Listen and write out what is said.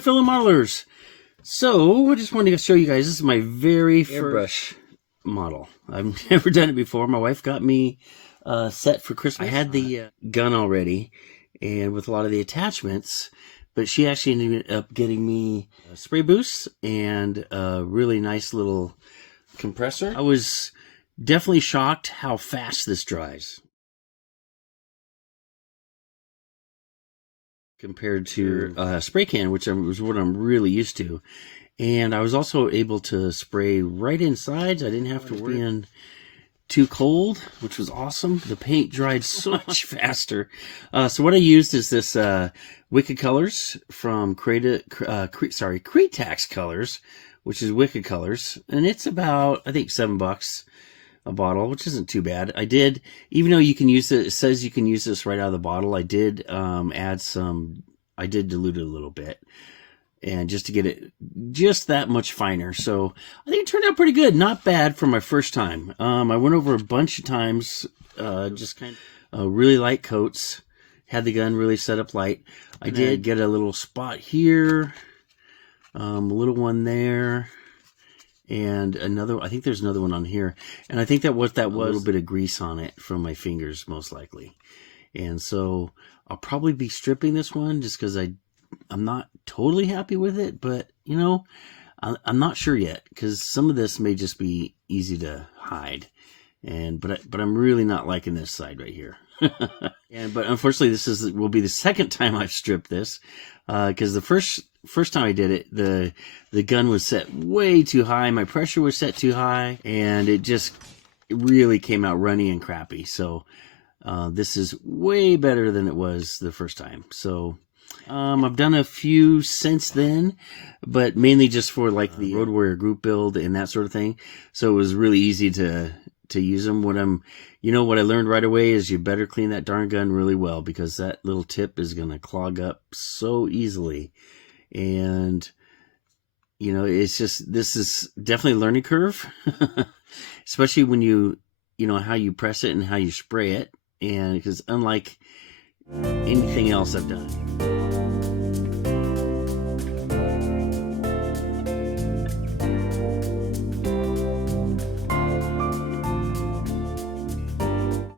my fellow modelers. So I just wanted to show you guys, this is my very first model. I've never done it before. My wife got me set for Christmas. I had the gun already and with a lot of the attachments, but she actually ended up getting me a spray boost and a really nice little compressor. I was definitely shocked how fast this dries compared to a spray can, which was what I'm really used to. And I was also able to spray right inside. I didn't have to worry in too cold, which was awesome. The paint dried so much faster. So what I used is this Wicked Colors from Cretax Colors, which is Wicked Colors, and it's about, I think, $7 a bottle, which isn't too bad. I did, even though you can use it says you can use this right out of the bottle, I did add some, I did dilute it a little bit, and just to get it just that much finer. So I think it turned out pretty good. Not bad for my first time. I went over a bunch of times, just kind of really light coats, had the gun really set up light. I did get a little spot here, a little one there, and another, I think there's another one on here. And I think that what that was, a little bit of grease on it from my fingers, most likely. And so I'll probably be stripping this one just because I'm not totally happy with it, but you know, I'm not sure yet because some of this may just be easy to hide. But I'm really not liking this side right here. But unfortunately, this will be the second time I've stripped this, because the first time I did it, the gun was set way too high, my pressure was set too high, and it really came out runny and crappy. So this is way better than it was the first time. So I've done a few since then, but mainly just for like the Road Warrior group build and that sort of thing. So it was really easy to use them. What I learned right away is you better clean that darn gun really well, because that little tip is going to clog up so easily. And you know, it's just, this is definitely a learning curve, especially when you know how you press it and how you spray it, and because unlike anything else I've done.